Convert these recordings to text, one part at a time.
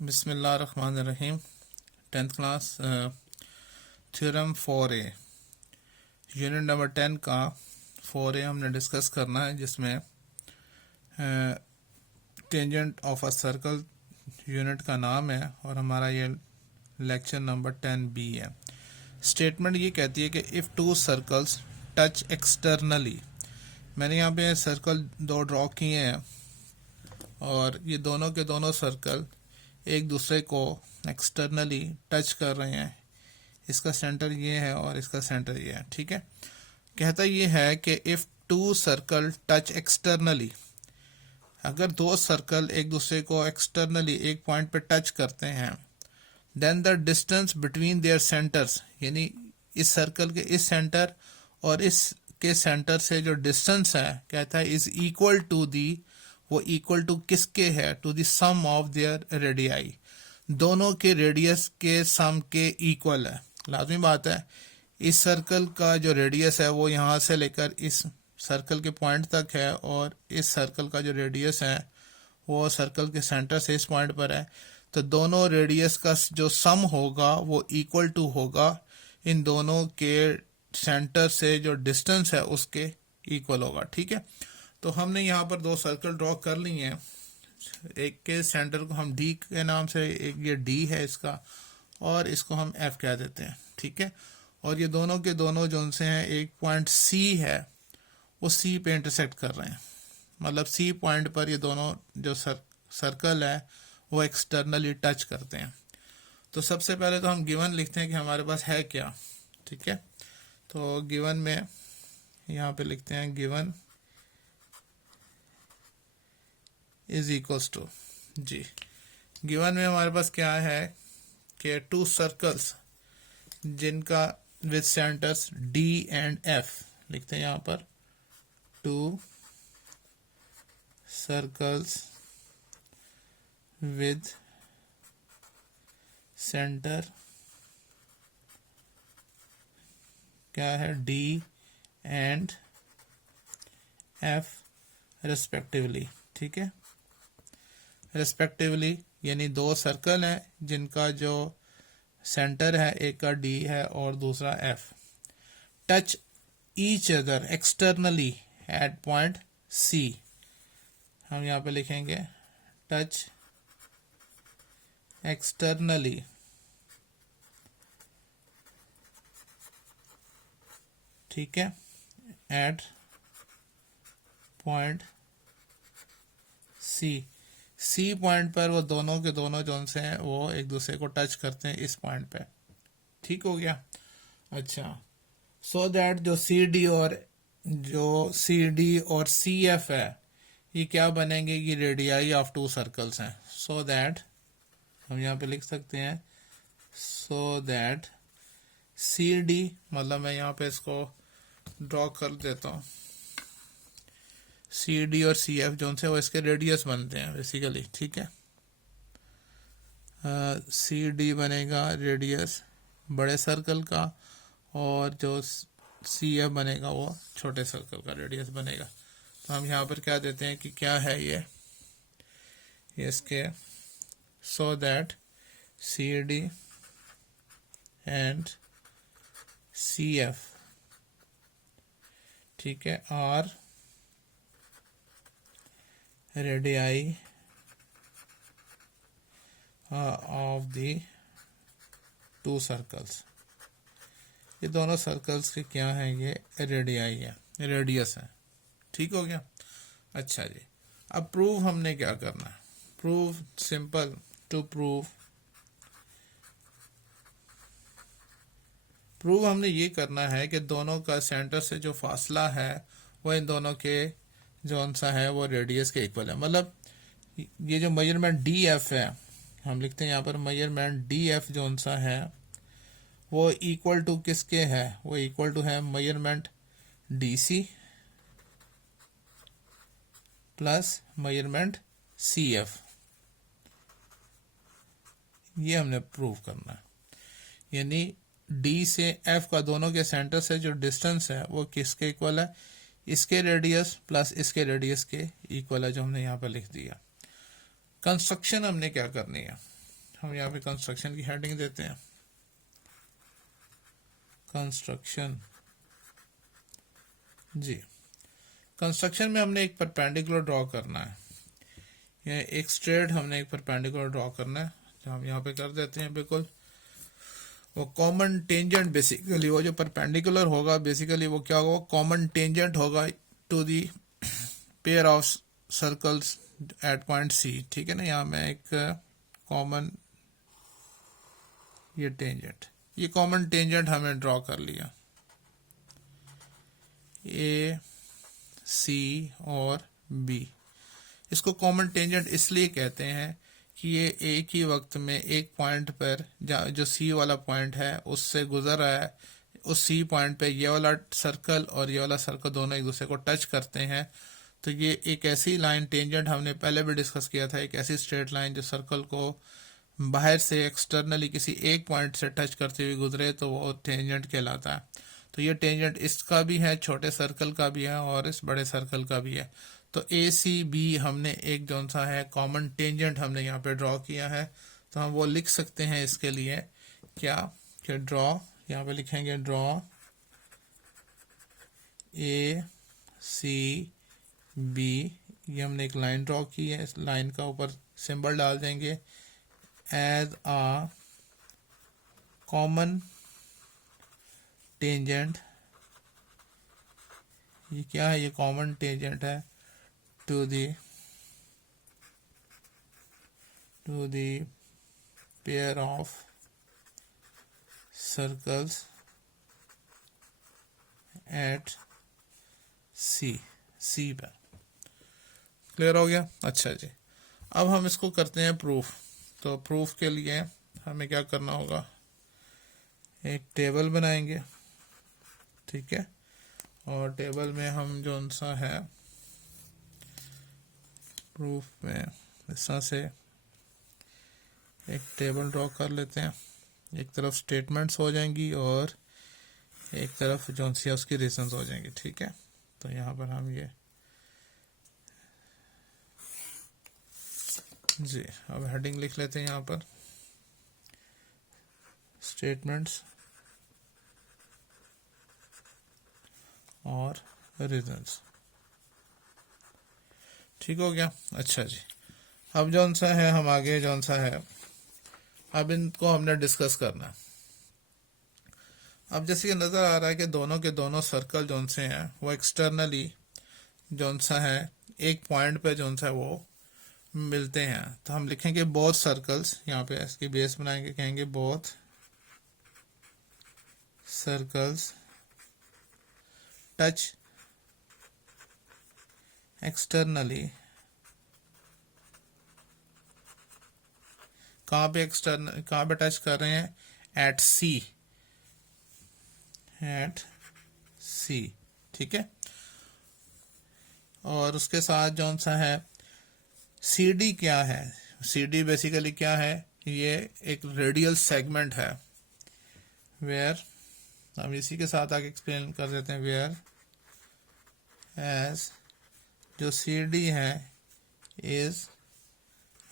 बिस्मिल्लाहिर्रहमानिर्रहीम। 10th class theorem 4A unit number 10 का 4A हमने डिस्कस करना है, जिसमें tangent of a circle unit का नाम है और हमारा ये लेक्चर नंबर 10B है। स्टेटमेंट ये कहती है कि if two circles touch externally, मैंने यहाँ पे सर्कल दो ड्रॉ किए हैं और ये दोनों के दोनों सर्कल एक दूसरे को एक्सटर्नली टच कर रहे हैं। इसका सेंटर ये है और इसका सेंटर ये है। ठीक है, कहता ये है कि if two circle touch externally, अगर दो सर्कल एक दूसरे को एक्सटर्नली एक पॉइंट पे टच करते हैं, then the distance between their centres, यानी इस सर्कल के इस सेंटर और इस के सेंटर से जो डिस्टेंस है, कहता है इज इक्वल टू दी, वो इक्वल टू किसके है, to the sum of their radii, दोनों के रेडियस के सम के इक्वल है। लाजमी बात है, इस सर्कल का जो रेडियस है वो यहाँ से लेकर इस सर्कल के पॉइंट तक है और इस सर्कल का जो रेडियस है वो सर्कल के सेंटर से इस पॉइंट पर है। तो दोनों रेडियस का जो सम होगा वो इक्वल टू होगा इन दोनों के सेंटर से जो डिस्टेंस है उसके इक्वल होगा। ठीक है, तो हमने यहाँ पर दो सर्कल ड्रॉ कर लिए हैं। एक के सेंटर को हम डी के नाम से, एक ये डी है इसका, और इसको हम एफ कह देते हैं। ठीक है, और ये दोनों के दोनों जो उनसे हैं, एक पॉइंट सी है वो सी पे इंटरसेक्ट कर रहे हैं, मतलब सी पॉइंट पर ये दोनों जो सर्कल है वो एक्सटर्नली टच करते हैं। तो सबसे पहले तो हम गिवन लिखते हैं कि हमारे पास है क्या। ठीक है, तो गिवन में यहाँ पे लिखते हैं given is equals to G. Given में हमारे पास क्या है कि टू सर्कल्स जिनका with centres D and F, लिखते हैं यहाँ पर टू सर्कल्स विद सेंटर क्या है, डी एंड एफ रेस्पेक्टिवली। ठीक है, रेस्पेक्टिवली यानी दो सर्कल हैं जिनका जो सेंटर है, एक का डी है और दूसरा F, touch each other externally at point C. हम यहाँ पे लिखेंगे टच एक्सटर्नली ठीक है at point C. C point पर वो दोनों के दोनों जो से हैं वो एक दूसरे को टच करते हैं इस पॉइंट पे। ठीक हो गया। अच्छा, सो दैट जो सी डी और सी एफ है ये क्या बनेंगे, ये रेडियाई ऑफ टू सर्कल्स हैं। सो दैट हम यहाँ पे लिख सकते हैं सो दैट सी डी, मतलब मैं यहाँ पे इसको ड्रॉ कर देता हूँ, सी डी और सी एफ जो से वो इसके रेडियस बनते हैं बेसिकली। ठीक है, सी डी बनेगा रेडियस बड़े सर्कल का और जो सी एफ बनेगा वो छोटे सर्कल का रेडियस बनेगा। तो हम यहाँ पर क्या देते हैं कि क्या है ये इसके, so that C D and C F ठीक है are radii of the two circles, ये दोनों सर्कल्स के क्या हैं, ये रेडियाई है, रेडियस है। ठीक हो गया। अच्छा जी, अब प्रूव हमने क्या करना है, प्रूव सिंपल टू प्रूव हमने ये करना है कि दोनों का सेंटर से जो फासला है वो इन दोनों के जौन सा है वो रेडियस के इक्वल है। मतलब ये जो मेजरमेंट डी एफ है, हम लिखते हैं यहाँ पर मेजरमेंट डी एफ जौन सा है वो इक्वल टू किसके है, वो इक्वल टू है measurement D C plus measurement C F. ये हमने प्रूव करना है, यानी डी से एफ का दोनों के सेंटर से जो डिस्टेंस है वो किसके इक्वल है, इसके रेडियस प्लस इसके रेडियस के इक्वल है, जो हमने यहाँ पर लिख दिया। कंस्ट्रक्शन हमने क्या करनी है, हम यहाँ पे कंस्ट्रक्शन की हेडिंग देते हैं, कंस्ट्रक्शन। जी, कंस्ट्रक्शन में हमने एक परपेंडिकुलर ड्रॉ करना है, या एक स्ट्रेट हमने एक परपेंडिकुलर ड्रॉ करना है, जो हम यहाँ पे कर देते हैं। बिल्कुल वो कॉमन टेंजेंट, बेसिकली वो जो परपेंडिकुलर होगा बेसिकली वो क्या होगा, वो कॉमन टेंजेंट होगा to the pair of circles at point C. ठीक है ना, यहाँ मैं एक कॉमन, ये टेंजेंट, ये कॉमन टेंजेंट हमें ड्रॉ कर लिया, ए सी और बी। इसको कॉमन टेंजेंट इसलिए कहते हैं कि ये एक ही वक्त में एक पॉइंट पर जो सी वाला पॉइंट है उससे गुजर रहा है, उस सी पॉइंट पे ये वाला सर्कल और ये वाला सर्कल दोनों एक दूसरे को टच करते हैं। तो ये एक ऐसी लाइन, टेंजेंट हमने पहले भी डिस्कस किया था, एक ऐसी स्ट्रेट लाइन जो सर्कल को बाहर से एक्सटर्नली किसी एक पॉइंट से टच करते हुए गुजरे तो वो टेंजेंट कहलाता है। तो ये टेंजेंट इसका भी है, छोटे सर्कल का भी है और इस बड़े सर्कल का भी है। तो ए सी बी हमने एक जौन सा है कॉमन टेंजेंट हमने यहाँ पे ड्रॉ किया है, तो हम वो लिख सकते हैं इसके लिए क्या, कि ड्रॉ, यहाँ पे लिखेंगे ड्रॉ ए सी बी। ये हमने एक लाइन ड्रॉ की है, इस लाइन का ऊपर सिंबल डाल देंगे एज आ कॉमन टेंजेंट। ये क्या है, ये कॉमन टेंजेंट है to the pair of circles at C पर। क्लियर हो गया? अच्छा जी, अब हम इसको करते हैं प्रूफ। तो प्रूफ के लिए हमें क्या करना होगा, एक टेबल बनाएंगे, ठीक है, और टेबल में हम जो सा है प्रूफ में इस तरह से एक टेबल ड्रॉ कर लेते हैं। एक तरफ स्टेटमेंट्स हो जाएंगी और एक तरफ जो सी उसकी रीजंस हो जाएंगी। ठीक है, तो यहाँ पर हम ये जी, अब हेडिंग लिख लेते हैं यहाँ पर, स्टेटमेंट्स और रीजंस। ठीक हो गया? अच्छा जी, अब जौन सा है हम आगे जौन सा है अब इनको हमने डिस्कस करना है। अब जैसे कि नज़र आ रहा है कि दोनों के दोनों सर्कल जौन से हैं वो एक्सटर्नली जौन सा है एक पॉइंट पे जौन सा है वो मिलते हैं। तो हम लिखेंगे बोथ सर्कल्स, यहाँ पे इसकी बेस बनाएंगे, कहेंगे बोथ सर्कल्स टच एक्सटर्नली। कहाँ पे एक्सटर्नल, कहाँ पे टच कर रहे हैं, एट सी। ठीक है, और उसके साथ जौन सा है सी डी क्या है, सी डी बेसिकली क्या है, ये एक रेडियल सेगमेंट है, वेयर, हम इसी के साथ आगे एक्सप्लेन कर देते हैं, वेयर एज जो सी डी है इज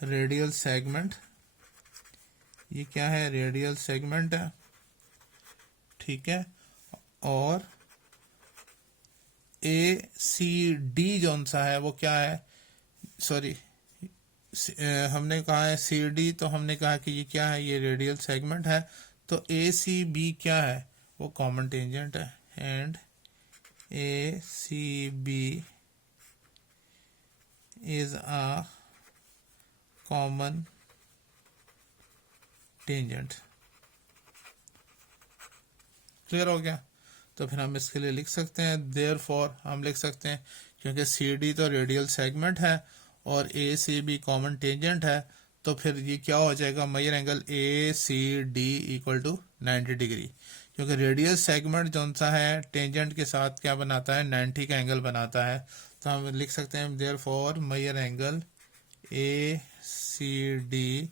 रेडियल सेगमेंट। ये क्या है, रेडियल सेगमेंट है, ठीक है, और ए सी डी जौन सा है वो क्या है, सॉरी हमने कहा है सी डी, तो हमने कहा कि ये क्या है, ये रेडियल सेगमेंट है। तो ए सी बी क्या है, वो कॉमन टेंजेंट है, and A C B is a common tangent. Clear हो गया? तो फिर हम इसके लिए लिख सकते हैं देयरफॉर, हम लिख सकते हैं क्योंकि सी डी तो रेडियल सेगमेंट है और A C B common tangent है, तो फिर ये क्या हो जाएगा, measure angle A C D equal to 90 degree, क्योंकि रेडियल सेगमेंट जो सा है टेंजेंट के साथ क्या बनाता है, 90 का एंगल बनाता है। तो हम लिख सकते हैं therefore measure angle A C D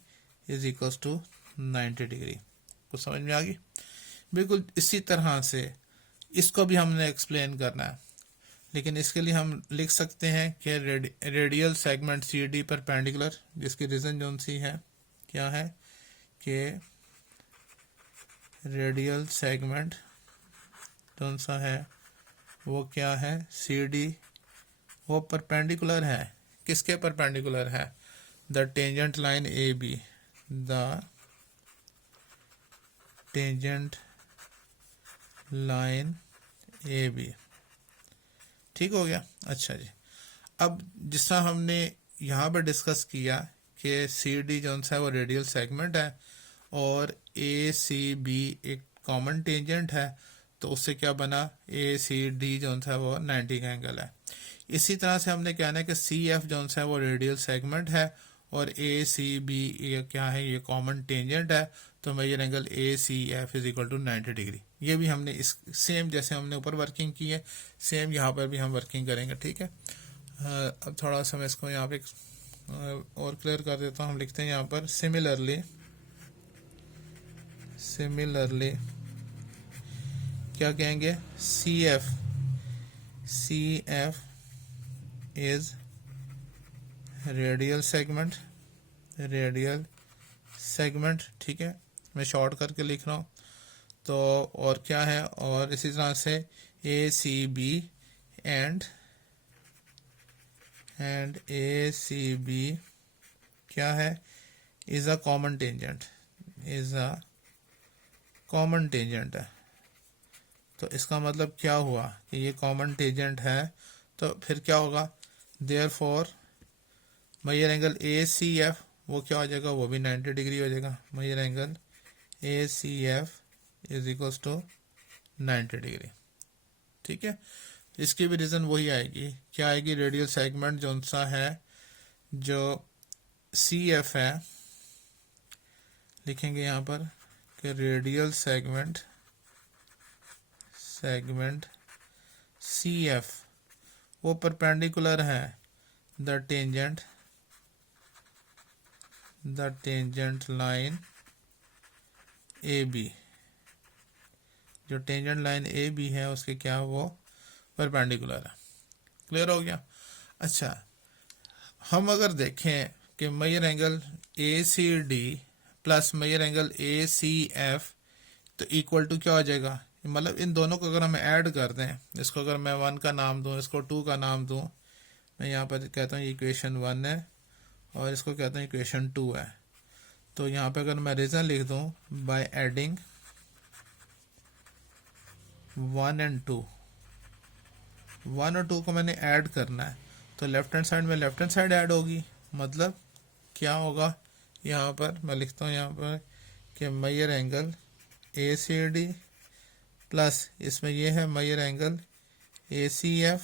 is equal to 90 degree. कुछ समझ में आ गई? बिल्कुल इसी तरह से इसको भी हमने एक्सप्लेन करना है, लेकिन इसके लिए हम लिख सकते हैं कि radial segment C D perpendicular, जिसकी रीजन जोन सी है क्या है, के रेडियल सेगमेंट कौन सा है, वो क्या है, सी डी, वो परपेंडिकुलर है, किसके परपेंडिकुलर है, the tangent line A B, the tangent line A B. ठीक हो गया। अच्छा जी, अब जिस तरह हमने यहाँ पर डिस्कस किया कि सी डी जो है वो रेडियल सेगमेंट है और ए सी बी एक कॉमन टेंजेंट है, तो उससे क्या बना, ए सी डी जो है वो 90 का एंगल है। इसी तरह से हमने कहना है कि सी एफ जो है वो रेडियल सेगमेंट है और ए सी बी ये क्या है, ये कॉमन टेंजेंट है, तो measure angle A C F is equal to 90 degree. ये भी हमने इस सेम जैसे हमने ऊपर वर्किंग की है, सेम यहाँ पर भी हम वर्किंग करेंगे। ठीक है, अब थोड़ा सा मैं इसको यहाँ पे और क्लियर कर देता हूँ। हम लिखते हैं यहाँ पर सिमिलरली क्या कहेंगे, C F is radial segment. ठीक है, मैं शॉर्ट करके लिख रहा हूँ। तो और क्या है, और इसी तरह से A C B and A C B क्या है, इज अ कॉमन टेंजेंट है। तो इसका मतलब क्या हुआ कि ये कॉमन टेंजेंट है, तो फिर क्या होगा, therefore measure angle A C F वो क्या हो जाएगा, वो भी 90 डिग्री हो जाएगा। Measure angle A C F is equals to 90 degree. ठीक है, इसकी भी रीज़न वही आएगी, क्या आएगी, रेडियल सेगमेंट जो सा है, जो सी एफ है, लिखेंगे यहाँ पर कि रेडियल सेगमेंट सी एफ वो परपेंडिकुलर है the tangent line A B. जो टेंजेंट लाइन ए बी है उसके क्या, वो परपेंडिकुलर है। क्लियर हो गया। अच्छा, हम अगर देखें कि major angle A C D plus measure angle A C F तो इक्वल टू क्या हो जाएगा, मतलब इन दोनों को अगर हम ऐड कर दें, इसको अगर मैं 1 का नाम दूं, इसको 2 का नाम दूं, मैं यहाँ पर कहता हूँ इक्वेशन 1 है और इसको कहता हूँ इक्वेशन 2 है। तो यहाँ पे अगर मैं रीजन लिख दूं, बाय एडिंग 1 और 2 को मैंने ऐड करना है, तो लेफ्ट हैंड साइड में लेफ्ट हैंड साइड ऐड होगी। मतलब क्या होगा, यहाँ पर मैं लिखता हूँ यहाँ पर कि major angle A C D plus इसमें ये है major angle A C F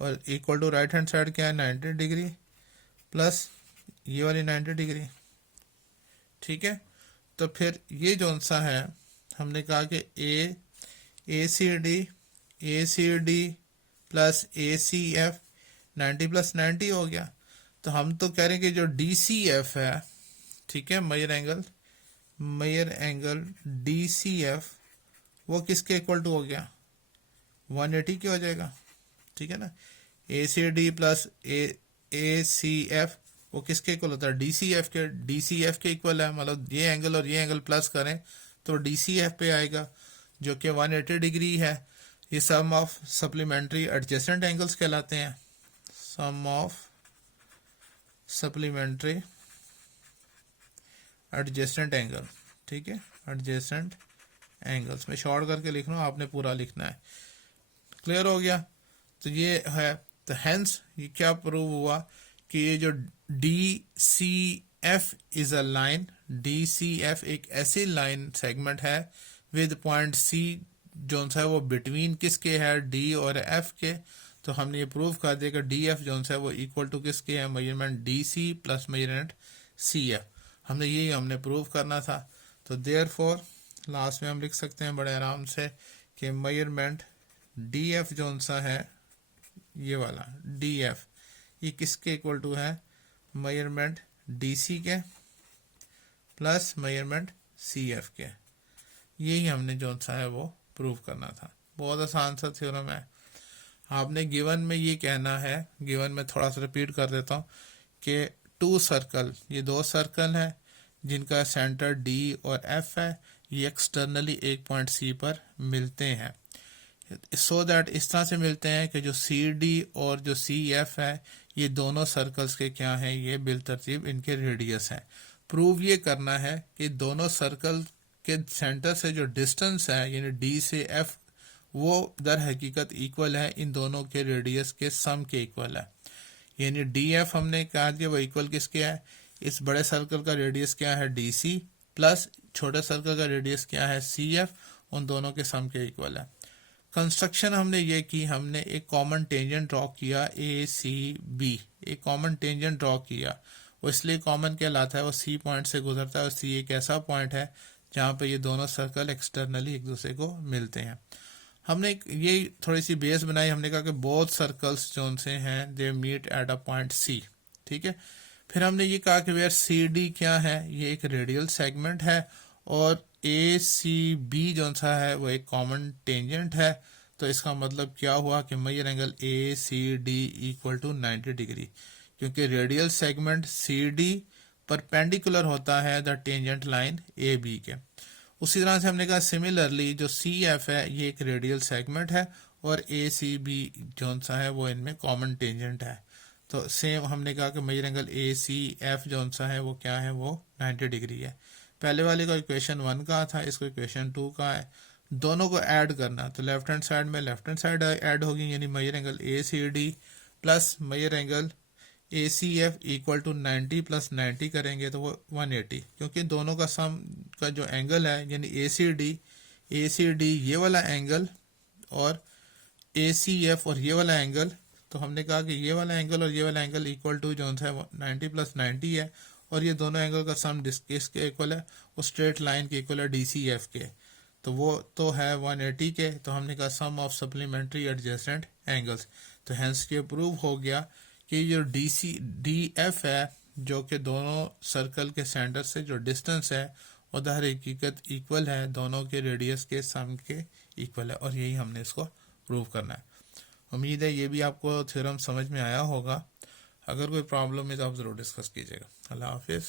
और equal to right hand side क्या है 90 डिग्री प्लस ये वाली 90 डिग्री। ठीक है, तो फिर ये जो सा है, हमने कहा कि ए सी डी प्लस ए सी एफ 90 प्लस 90 हो गया। तो हम तो कह रहे हैं कि जो डी सी एफ है, ठीक है, major angle D C F वो किसके इक्वल टू हो गया, 180 के हो जाएगा। ठीक है ना, ए सी डी प्लस ए सी एफ वो किसके इक्वल होता है, डी सी एफ के इक्वल है। मतलब ये एंगल और ये एंगल प्लस करें तो डी सी एफ पे आएगा जो कि 180 डिग्री है। ये सम ऑफ सप्लीमेंट्री एडजेसेंट एंगल्स कहलाते हैं, सम ऑफ सप्लीमेंट्री एडजेसेंट एंगल। ठीक है, एडजेसेंट एंगल्स में शॉर्ट करके लिख रहा हूँ, आपने पूरा लिखना है। क्लियर हो गया। तो ये है, तो हेंस ये क्या प्रूव हुआ कि ये जो D C F is a line, D C F एक ऐसी लाइन सेगमेंट है विद पॉइंट सी जो है वो बिटवीन किसके है, डी और एफ के। तो हमने ये प्रूव कर दिया कि डी एफ जो है वो इक्वल टू किसके है, measurement D C plus measurement C F. हमने प्रूव करना था। तो देयरफॉर लास्ट में हम लिख सकते हैं बड़े आराम से कि मेजरमेंट डी एफ जो सा है, ये वाला डी एफ, ये किसके इक्वल टू है, मेजरमेंट डी सी के प्लस मेजरमेंट सी एफ के। यही हमने जो सा है वो प्रूव करना था। बहुत आसान सा थ्योरम है। आपने गिवन में ये कहना है, गिवन में थोड़ा सा रिपीट कर देता हूँ कि 2 सर्कल, ये 2 सर्कल हैं जिनका सेंटर डी और एफ है, ये एक्सटर्नली एक पॉइंट सी पर मिलते हैं। सो दैट इस तरह से मिलते हैं कि जो सी डी और जो सी एफ है, ये दोनों सर्कल्स के क्या हैं, ये बिलतरतीब इनके रेडियस हैं। प्रूव ये करना है कि दोनों सर्कल के सेंटर से जो डिस्टेंस है यानी डी से एफ, वो दर हकीकत इक्वल है इन दोनों के रेडियस के सम के इक्वल है। यानी डी एफ हमने कहा कि वो इक्वल किसके है, इस बड़े सर्कल का रेडियस क्या है डी सी प्लस छोटे सर्कल का रेडियस क्या है सी एफ, उन दोनों के सम के इक्वल है। कंस्ट्रक्शन हमने ये की, हमने एक कॉमन टेंजेंट ड्रॉ किया ए सी बी, एक कॉमन टेंजेंट ड्रॉ किया। वो इसलिए कॉमन कहलाता है, वो सी पॉइंट से गुजरता है और सी एक ऐसा पॉइंट है जहाँ पे ये दोनों सर्कल एक्सटर्नली एक दूसरे को मिलते हैं। हमने ये थोड़ी सी बेस बनाई, हमने कहा कि बोथ सर्कल्स जो से हैं they meet at a point C, ठीक है। फिर हमने ये कहा कि वेयर सी डी क्या है, ये एक रेडियल सेगमेंट है और ए सी बी जो सा है वो एक कॉमन टेंजेंट है। तो इसका मतलब क्या हुआ कि major angle A C D equal to 90 degree, क्योंकि radial segment C D perpendicular होता है the tangent line A B के। उसी तरह से हमने कहा सिमिलरली जो सी एफ है ये एक रेडियल सेगमेंट है और ए सी बी जो सा है वो इनमें कॉमन टेंजेंट है। तो सेम हमने कहा कि major angle A C F जो सा है वो क्या है, वो 90 डिग्री है। पहले वाले का इक्वेशन 1 का था, इसको इक्वेशन 2 का है। दोनों को ऐड करना, तो लेफ्ट हैंड साइड में लेफ्ट हैंड साइड ऐड होगी, यानी measure angle A C D plus measure angle A C F equal to 90 plus 90 करेंगे तो वो 180, क्योंकि दोनों का सम का जो एंगल है यानी ए सी डी ये वाला एंगल और ए सी एफ और ये वाला एंगल, तो हमने कहा कि ये वाला एंगल और ये वाला एंगल इक्वल टू जो है 90 प्लस 90 है और ये दोनों एंगल का सम किसके इक्वल है, वो स्ट्रेट लाइन के इक्वल है डी सी एफ के, तो वो तो है 180 के। तो हमने कहा सम ऑफ सप्लीमेंट्री एडजेसेंट एंगल्स, तो हेंस ये प्रूव हो गया कि जो डी एफ है जो कि दोनों सर्कल के सेंटर से जो डिस्टेंस है वो दर हकीकत इक्वल है, दोनों के रेडियस के सम के इक्वल है, और यही हमने इसको प्रूव करना है। उम्मीद है ये भी आपको थ्योरम समझ में आया होगा। अगर कोई प्रॉब्लम है तो आप ज़रूर डिस्कस कीजिएगा। अल्लाह हाफिज़।